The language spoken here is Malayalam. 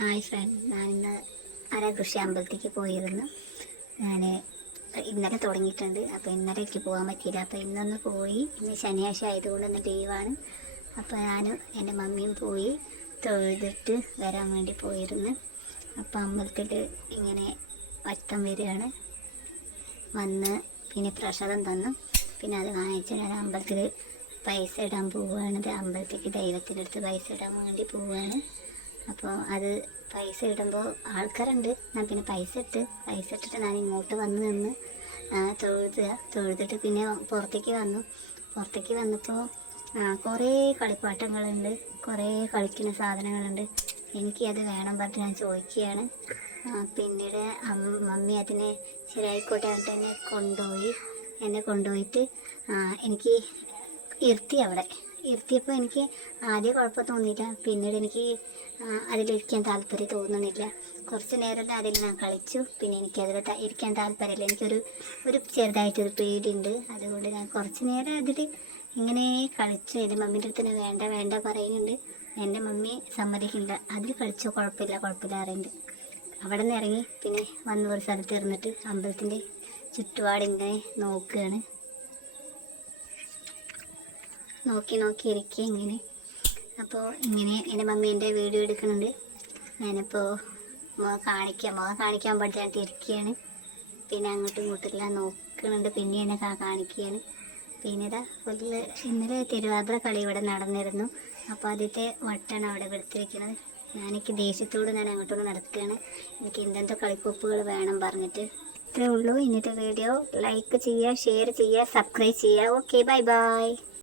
ഹായ് ഫ്രണ്ട്, ഞാനിന്ന് അരകൃഷി അമ്പലത്തേക്ക് പോയിരുന്നു. ഞാൻ ഇന്നലെ തുടങ്ങിയിട്ടുണ്ട്. അപ്പോൾ ഇന്നലെ എനിക്ക് പോകാൻ പറ്റിയില്ല. അപ്പോൾ ഇന്നൊന്ന് പോയി. ഇന്ന് ശനിയാഴ്ച ആയതുകൊണ്ട് ഇന്ന് ലീവാണ്. അപ്പോൾ ഞാനും എൻ്റെ മമ്മിയും പോയി തൊഴുതിട്ട് വരാൻ വേണ്ടി പോയിരുന്നു. അപ്പോൾ അമ്പലത്തിൽ ഇങ്ങനെ വട്ടം വരികയാണ്. വന്ന് പിന്നെ പ്രസാദം തന്നു. പിന്നെ അത് വാങ്ങിച്ച് ഞാൻ അമ്പലത്തിൽ പൈസ ഇടാൻ പോവുകയാണ്. അമ്പലത്തേക്ക് ദൈവത്തിൻ്റെ അടുത്ത് പൈസ ഇടാൻ വേണ്ടി പോവുകയാണ്. അപ്പോൾ അത് പൈസ ഇടുമ്പോൾ ആൾക്കാരുണ്ട്. ഞാൻ പിന്നെ പൈസ ഇട്ടിട്ട് ഞാൻ ഇങ്ങോട്ട് വന്ന് നിന്ന് തൊഴുതിട്ട് പിന്നെ പുറത്തേക്ക് വന്നപ്പോൾ കുറേ കളിപ്പാട്ടങ്ങളുണ്ട്, കുറേ കളിക്കുന്ന സാധനങ്ങളുണ്ട്. എനിക്കത് വേണം പറഞ്ഞിട്ട് ഞാൻ ചോദിക്കുകയാണ്. പിന്നീട് മമ്മി അതിനെ ശരിയായിക്കോട്ടെ എന്നിട്ട് എന്നെ കൊണ്ടുപോയിട്ട് എനിക്ക് ഇരുത്തിയപ്പോൾ എനിക്ക് ആദ്യം കുഴപ്പം തോന്നിയില്ല. പിന്നീട് എനിക്ക് അതിലിരിക്കാൻ താല്പര്യം തോന്നുന്നില്ല. കുറച്ച് നേരം അതിൽ ഞാൻ കളിച്ചു. പിന്നെ എനിക്കതിൽ ഇരിക്കാൻ താല്പര്യമില്ല. ഒരു ചെറുതായിട്ടൊരു പേടിയുണ്ട്. അതുകൊണ്ട് ഞാൻ കുറച്ച് നേരം അതിൽ ഇങ്ങനെ കളിച്ചു. എൻ്റെ മമ്മീൻ്റെ അടുത്ത് വേണ്ട പറയുന്നുണ്ട്. എൻ്റെ മമ്മി സമ്മതിക്കില്ല. അതിൽ കളിച്ചോ, കുഴപ്പമില്ല പറയുന്നുണ്ട്. അവിടെ നിന്ന് ഇറങ്ങി പിന്നെ വന്ന് ഒരു സ്ഥലത്ത് ഇരുന്നിട്ട് അമ്പലത്തിൻ്റെ ചുറ്റുപാടിങ്ങനെ നോക്കുകയാണ്. നോക്കി ഇരിക്കുക ഇങ്ങനെ. അപ്പോൾ ഇങ്ങനെ എൻ്റെ മമ്മി എൻ്റെ വീഡിയോ എടുക്കുന്നുണ്ട്. ഞാനിപ്പോൾ മുഖം കാണിക്കാൻ പഠിച്ചായിട്ട് ഇരിക്കുകയാണ്. പിന്നെ അങ്ങോട്ടും ഇങ്ങോട്ടെല്ലാം നോക്കുന്നുണ്ട്. പിന്നെ എന്നെ കാണിക്കുകയാണ്. പിന്നെ ഇതാ ഇന്നലെ തിരുവാതിര കളി ഇവിടെ നടന്നിരുന്നു. അപ്പോൾ ആദ്യത്തെ വട്ടാണ് അവിടെ എടുത്തിരിക്കുന്നത്. എനിക്ക് ദേഷ്യത്തോട് ഞാൻ അങ്ങോട്ടൊന്ന് നടക്കുകയാണ്. എനിക്ക് എന്തെന്തോ കളിക്കൊപ്പുകൾ വേണം പറഞ്ഞിട്ട്. ഇത്രേ ഉള്ളൂ. ഇന്നത്തെ വീഡിയോ ലൈക്ക് ചെയ്യുക, ഷെയർ ചെയ്യുക, സബ്സ്ക്രൈബ് ചെയ്യുക. Okay, by.